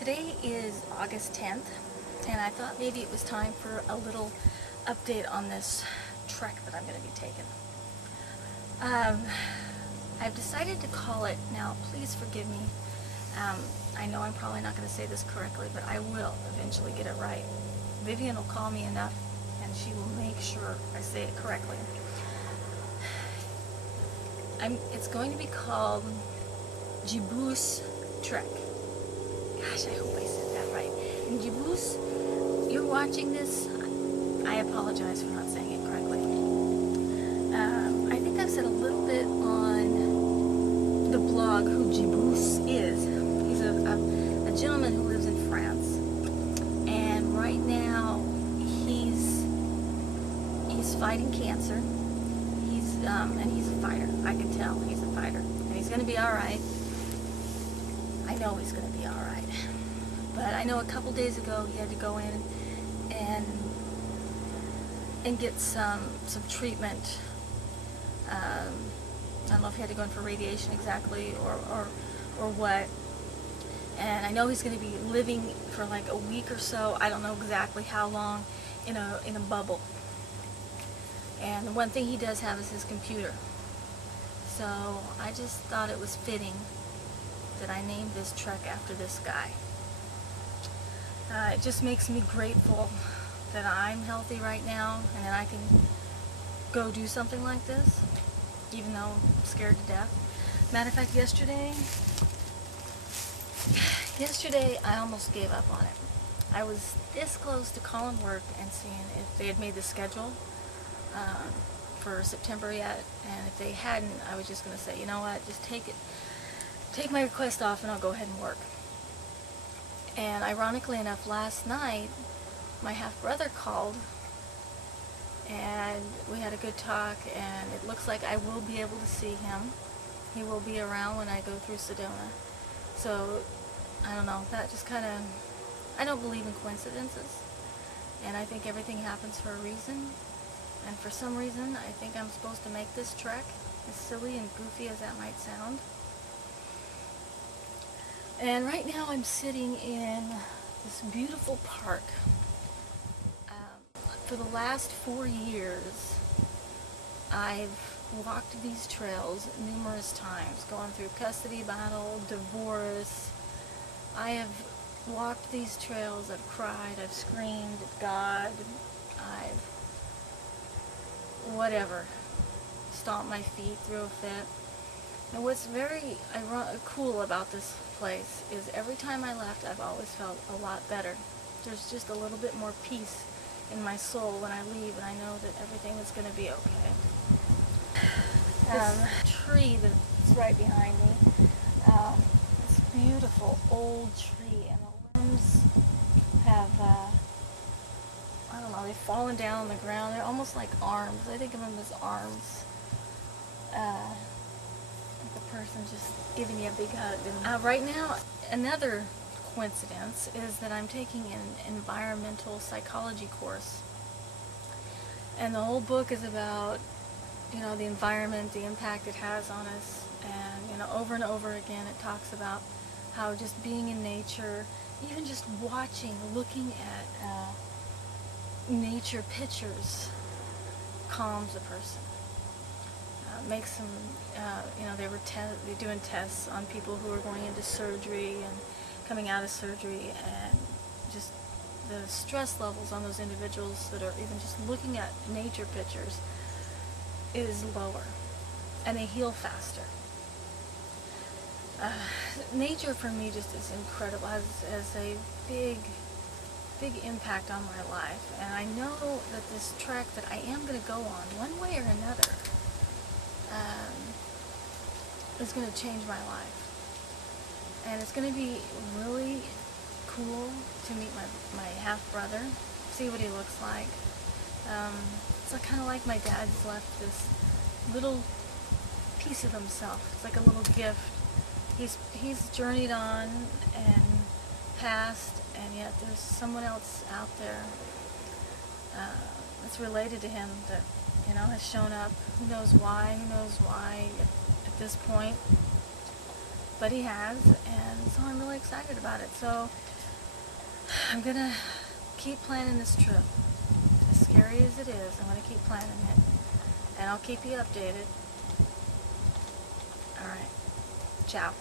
Today is August 10th, and I thought maybe it was time for a little update on this trek that I'm going to be taking. I've decided to call it, now please forgive me, I know I'm probably not going to say this correctly, but I will eventually get it right. Vivian will call me enough and she will make sure I say it correctly. It's going to be called Gibus Trek. Gosh, I hope I said that right. And Gibus, you're watching this, I apologize for not saying it correctly. I think I've said a little bit on the blog who Gibus is. He's a gentleman who lives in France, and right now he's fighting cancer. And he's a fighter. I can tell he's a fighter, and he's going to be all right. I know he's going to be all right. But I know a couple days ago he had to go in and get some treatment. I don't know if he had to go in for radiation exactly or what. And I know he's going to be living for like a week or so. I don't know exactly how long in a bubble. And the one thing he does have is his computer. So I just thought it was fitting that I named this trek after this guy. It just makes me grateful that I'm healthy right now and that I can go do something like this, even though I'm scared to death. Matter of fact, yesterday I almost gave up on it. I was this close to calling work and seeing if they had made the schedule for September yet, and if they hadn't, I was just going to say, you know what, just take my request off and I'll go ahead and work. And ironically enough, last night my half-brother called and we had a good talk, and it looks like I will be able to see him. He will be around when I go through Sedona. So I don't know, that just kind of, I don't believe in coincidences, and I think everything happens for a reason. And for some reason, I think I'm supposed to make this trek, as silly and goofy as that might sound. And right now I'm sitting in this beautiful park. For the last 4 years, I've walked these trails numerous times, going through custody battle, divorce. I have walked these trails, I've cried, I've screamed at God, I've whatever, stomp my feet, throw a fit. And what's very cool about this place is every time I left, I've always felt a lot better. There's just a little bit more peace in my soul when I leave, and I know that everything is going to be okay. This tree that's right behind me, this beautiful old tree, and the limbs have I don't know, they've fallen down on the ground. They're almost like arms. I think of them as arms. Like the person just giving you a big hug. And, right now, another coincidence is that I'm taking an environmental psychology course. And the whole book is about, you know, the environment, the impact it has on us. And, you know, over and over again it talks about how just being in nature, even just watching, looking at nature pictures calms a person, makes them, you know, they're doing tests on people who are going into surgery and coming out of surgery, and just the stress levels on those individuals that are even just looking at nature pictures is lower, and they heal faster. Nature for me just is incredible, has a big impact on my life, and I know that this trek that I am going to go on, one way or another, is going to change my life. And it's going to be really cool to meet my half-brother, see what he looks like. It's like, kind of like my dad's left this little piece of himself. It's like a little gift. He's journeyed on and passed, and yet there's someone else out there that's related to him that, you know, has shown up. Who knows why at this point. but he has, and so I'm really excited about it. So I'm gonna keep planning this trip. As scary as it is, I'm gonna keep planning it, and I'll keep you updated. All right, ciao.